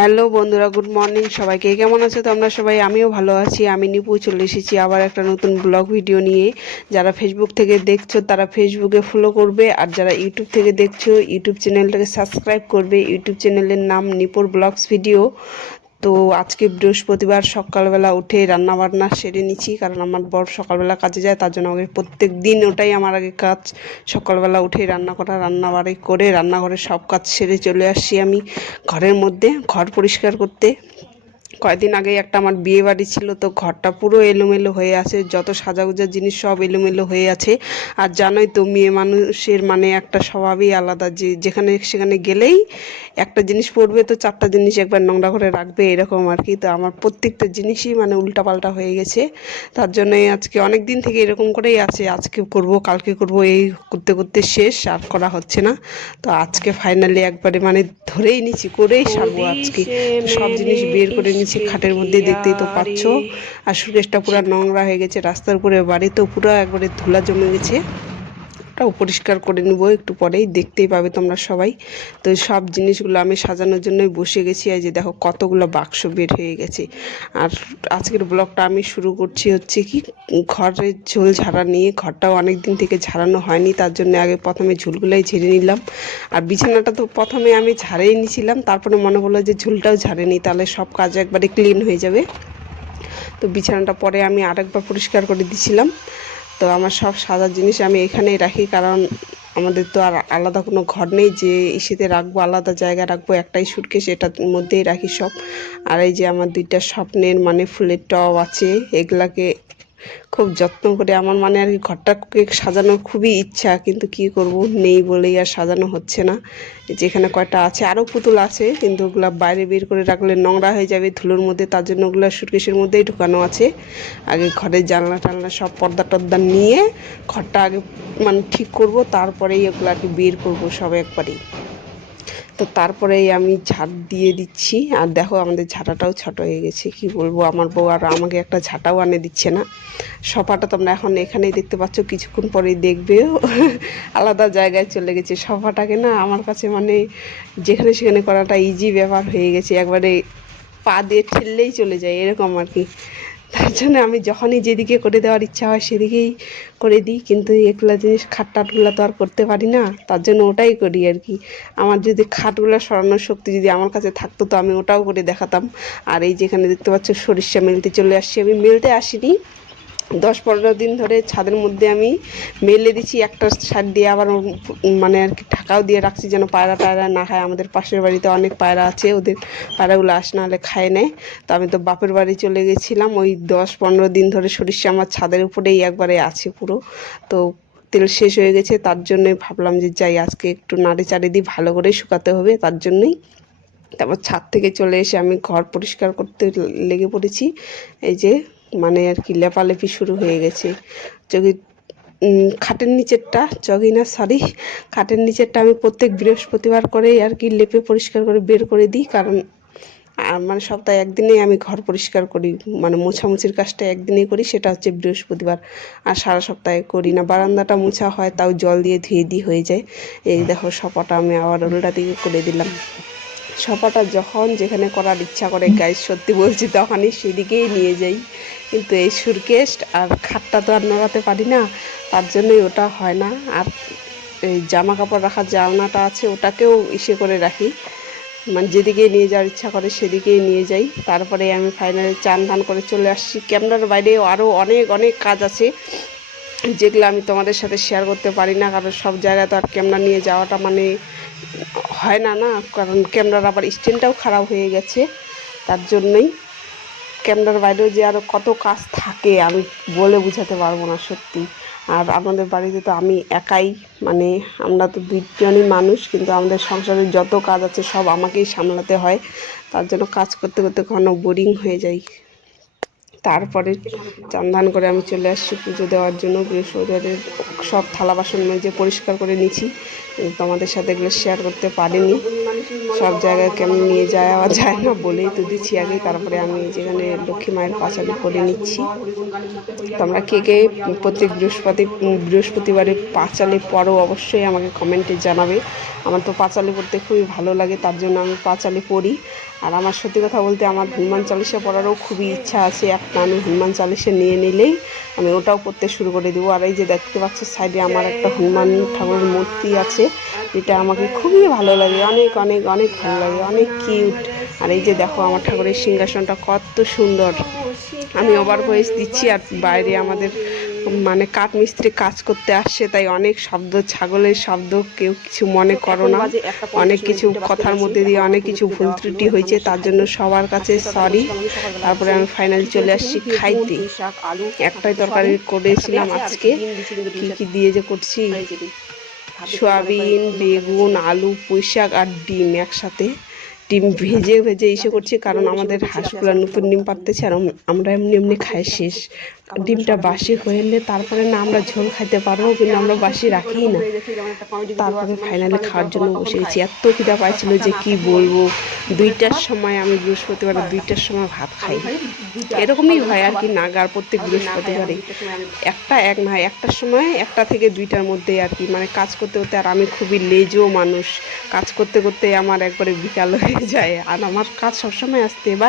Hello বন্ধুরা, good morning সবাইকে। কেমন আছো তোমরা সবাই? আমিও ভালো আছি। আমি নিপু চলে এসেছি আবার একটা নতুন ব্লগ ভিডিও নিয়ে। যারা ফেসবুক থেকে দেখছো তারা ফেসবুকে ফলো করবে, আর যারা ইউটিউব থেকে দেখছো ইউটিউব চ্যানেলটাকে সাবস্ক্রাইব করবে। ইউটিউব চ্যানেলের নাম নিপুর ব্লগস ভিডিও। তো আজকে বৃহস্পতিবার, সকালবেলা উঠে রান্না বান্না সেরে নিচ্ছি, কারণ আমার বর সকালবেলা কাজে যায়, তার জন্য আমাকে প্রত্যেক দিন ওটাই আমার আগে কাজ। সকালবেলা উঠে রান্না করা, রান্না বাড়ি করে রান্নাঘরের সব কাজ সেরে চলে আসছি আমি ঘরের মধ্যে, ঘর পরিষ্কার করতে। কয়েকদিন আগেই একটা আমার বিয়ে বাড়ি ছিল, তো ঘরটা পুরো এলোমেলো হয়ে আছে, যত সাজাগুজার জিনিস সব এলোমেলো হয়ে আছে। আর জানোই তো মেয়ে মানুষের মানে একটা স্বভাবই আলাদা, যে যেখানে সেখানে গেলেই একটা জিনিস পরবে তো চারটা জিনিস একবার নোংরা করে রাখবে, এরকম আর কি। তো আমার প্রত্যেকটা জিনিসই মানে উল্টাপাল্টা হয়ে গেছে। তার জন্যই আজকে অনেক দিন থেকে এরকম করেই আছে, আজকে করব কালকে করব, এই করতে করতে শেষ আর করা হচ্ছে না। তো আজকে ফাইনালি একবারে মানে ধরেই নিচ্ছি, করেই সারবো আজকে। তো সব জিনিস বের করে নিচ্ছি খাটের মধ্যে, দেখতেই তো পাচ্ছ। আর সুকেশটা পুরো নোংরা হয়ে গেছে, রাস্তার উপরে বাড়িতেও পুরো একবারে ধুলা জমে গেছে। ওটাও পরিষ্কার করে নেবো একটু পরেই, দেখতেই পাবে তোমরা সবাই। তো সব জিনিসগুলো আমি সাজানোর জন্যই বসে গেছি। এই যে দেখো কতগুলো বাক্স বের হয়ে গেছে। আর আজকের ব্লগটা আমি শুরু করছি হচ্ছে কি, ঘরের ঝোল ঝাড়া নিয়ে। ঘরটাও অনেক দিন থেকে ঝাড়ানো হয়নি, তার জন্য আগে প্রথমে ঝুলগুলাই ঝেড়ে নিলাম। আর বিছানাটা তো প্রথমে আমি ঝাড়েই নিয়েছিলাম, তারপরে মনে হলো যে ঝুলটাও ঝাড়ে নিই, তাহলে সব কাজ একবারে ক্লিন হয়ে যাবে। তো বিছানাটা পরে আমি আরেকবার পরিষ্কার করে দিছিলাম। তো আমার সব সাজার জিনিস আমি এখানেই রাখি, কারণ আমাদের তো আর আলাদা কোনো ঘর নেই যে ইসেতে রাখবো, আলাদা জায়গায় রাখবো। একটাই সুটকেস, এটার মধ্যেই রাখি সব। আর এই যে আমার দুইটা স্বপ্নের মানে ফুলের টব আছে, এগুলাকে খুব যত্ন করে আমার মানে আর কি ঘরটাকে সাজানোর খুবই ইচ্ছা, কিন্তু কি করব, নেই বলেই আর সাজানো হচ্ছে না। যেখানে কয়টা আছে আরও পুতুল আছে, কিন্তু ওগুলা বাইরে বের করে রাখলে নোংরা হয়ে যাবে ধুলোর মধ্যে, তার জন্য ওগুলো সুটকেসের মধ্যেই ঢুকানো আছে। আগে ঘরের জানলা টানলা সব পর্দা টর্দা নিয়ে ঘরটা আগে মানে ঠিক করব, তারপরেই ওগুলো আর কি বের করবো সব একবারেই। তো তারপরেই আমি ঝাড় দিয়ে দিচ্ছি। আর দেখো আমাদের ঝাঁটাটাও ছোট হয়ে গেছে, কি বলবো, আমার বউ আর আমাকে একটা ঝাঁটাও আনে দিচ্ছে না। সোফাটা তোমরা এখন এখানেই দেখতে পাচ্ছ, কিছুক্ষণ পরেই দেখবেও আলাদা জায়গায় চলে গেছে। সোফাটাকে না আমার কাছে মানে যেখানে সেখানে করাটা ইজি ব্যাপার হয়ে গেছে, একবারে পা দিয়ে ঠেললেই চলে যায় এরকম আর কি। তার জন্য আমি যখনই যেদিকে করে দেওয়ার ইচ্ছা হয় সেদিকেই করে দিই, কিন্তু এগুলো জিনিস খাট টাটগুলো তো আর করতে পারি না, তার জন্য ওটাই করি আর কি। আমার যদি খাটগুলো সরানোর শক্তি যদি আমার কাছে থাকতো তো আমি ওটাও করে দেখাতাম। আর এই যেখানে দেখতে পাচ্ছ সরিষা মেলতে চলে আসছি, আমি মেলতে আসিনি, 10-15 দিন ধরে ছাদের মধ্যে আমি মেলে দিচ্ছি একটা সাইড দিয়ে, আবার মানে আর কি ঢাকাও দিয়ে রাখছি যেন পায়রা টায়রা না খায়। আমাদের পাশের বাড়িতে অনেক পায়রা আছে, ওদের পায়রাগুলো আসে না হলে খায় নেয়। তো আমি তো বাপের বাড়ি চলে গেছিলাম, ওই 10-15 দিন ধরে সরিষা আমার ছাদের উপরেই একবারে আছে পুরো। তো তেল শেষ হয়ে গেছে, তার জন্যই ভাবলাম যে যাই আজকে একটু নাড়ে চাড়ে দিই, ভালো করে শুকাতে হবে, তার জন্যই। তারপর ছাদ থেকে চলে এসে আমি ঘর পরিষ্কার করতে লেগে পড়েছি। এই যে মানে আর কি লেপালেপি শুরু হয়ে গেছে। যদি খাটের নিচেরটা না সরি, খাটের নিচেরটা আমি প্রত্যেক বৃহস্পতিবার করেই আর কি লেপে পরিষ্কার করে বের করে দিই, কারণ মানে সপ্তাহে একদিনেই আমি ঘর পরিষ্কার করি, মানে মোছামুছির কাজটা একদিনেই করি, সেটা হচ্ছে বৃহস্পতিবার। আর সারা সপ্তাহে করি না। বারান্দাটা মোছা হয়, তাও জল দিয়ে ধুয়ে দিই হয়ে যায়। এই দেখো সপাটা আমি আবার উল্টা দিকে করে দিলাম। সপাটা যখন যেখানে করার ইচ্ছা করে গাইস, সত্যি বলছি, তখনই সেদিকেই নিয়ে যাই। কিন্তু এই সুটকেস আর খাটটা তো আর নড়াতে পারি না, তার জন্যই ওটা হয় না। আর এই জামা কাপড় রাখার জানলাটা আছে, ওটাকেও ইসে করে রাখি, মানে যেদিকেই নিয়ে যাওয়ার ইচ্ছা করে সেদিকেই নিয়ে যাই। তারপরে আমি ফাইনালি চান ধান করে চলে আসছি। ক্যামেরার বাইরেও আরও অনেক অনেক কাজ আছে, যেগুলো আমি তোমাদের সাথে শেয়ার করতে পারি না, কারণ সব জায়গায় তো আর ক্যামেরা নিয়ে যাওয়াটা মানে হয় না, কারণ ক্যামেরার আবার স্ট্যান্ডটাও খারাপ হয়ে গেছে, তার জন্যই। ক্যামেরার বাইরেও যে আরও কত কাজ থাকে আমি বলে বোঝাতে পারবো না সত্যি। আর আমাদের বাড়িতে তো আমি একাই, মানে আমরা তো দুইজনই মানুষ, কিন্তু আমাদের সংসারের যত কাজ আছে সব আমাকেই সামলাতে হয়, তার জন্য কাজ করতে করতে কখনো বোরিং হয়ে যায়। তারপরে চান করে আমি চলে আসছি পুজো দেওয়ার জন্য। বৃহস্পতিবারের সব থালা বাসন মেজে পরিষ্কার করে নিচ্ছি, তোমাদের সাথে এগুলো শেয়ার করতে পারিনি। সব জায়গায় কেমন নিয়ে যাওয়া যায় না বলেই তো দিচ্ছি আগে। তারপরে আমি যেখানে লক্ষ্মী মায়ের পাঁচালি করে নিচ্ছি। তোমরা কে কে প্রত্যেক বৃহস্পতিবারে পাঁচালি পড়ো অবশ্যই আমাকে কমেন্টে জানাবে। আমার তো পাঁচালি পড়তে খুবই ভালো লাগে, তার জন্য আমি পাঁচালি পড়ি। আর আমার সত্যি কথা বলতে আমার হনুমান চালিসা পড়ারও খুবই ইচ্ছা আছে। একটা আমি হনুমান চালিসা নিয়ে নিলেই আমি ওটাও পড়তে শুরু করে দেবো। আর এই যে দেখতে পাচ্ছ সাইডে আমার একটা হনুমান ঠাকুরের মূর্তি আছে, যেটা আমাকে খুবই ভালো লাগে, অনেক অনেক অনেক ভালো লাগে, অনেক কিউট। আর এই যে দেখো আমার ঠাকুরের সিংহাসনটা কত সুন্দর। আমি ওভার ভয়েস দিচ্ছি, আর বাইরে আমাদের মানে কাঠ মিস্ত্রি কাজ করতে আসছে, তাই অনেক শব্দ, ছাগলের শব্দ, কেউ কিছু মনে করো না। অনেক কিছু কথার মধ্যে দিয়ে অনেক কিছু ভুল ত্রুটি হয়েছে, তার জন্য সবার কাছে সরি। তারপরে আমি ফাইনালি চলে আসছি খাইতে। একটাই তরকারি করেছিলাম আজকে, কি দিয়ে যে করছি, সয়াবিন, বেগুন, আলু, পুঁই শাক আর ডিম একসাথে। ডিম ভেজে ভেজে ইসে করছি, কারণ আমাদের হাঁসগুলো নতুন ডিম পাড়তেছে, আর আমরা এমনি এমনি খাই শেষ। ডিমটা বাসি হইলে তারপরে না আমরা ঝোল খাইতে পারবো, কিন্তু আমরা বাসি রাখি না। তারপরে ফাইনালি খাওয়ার জন্য বসে গেছি। এত খিদা পাইছিল যে কি বলবো। 2টার সময়, আমি বৃহস্পতিবার 2টার সময় ভাত খাই। এরকমই হয় আর কি, নাগার প্রত্যেক বৃহস্পতিবারে একটার সময়, 1টা থেকে 2টার মধ্যে আর কি, মানে কাজ করতে করতে। আর আমি খুবই লেজো মানুষ, কাজ করতে করতে আমার একবারে বিকাল হয়ে যায়, আর আমার কাজ সবসময় আসতে বা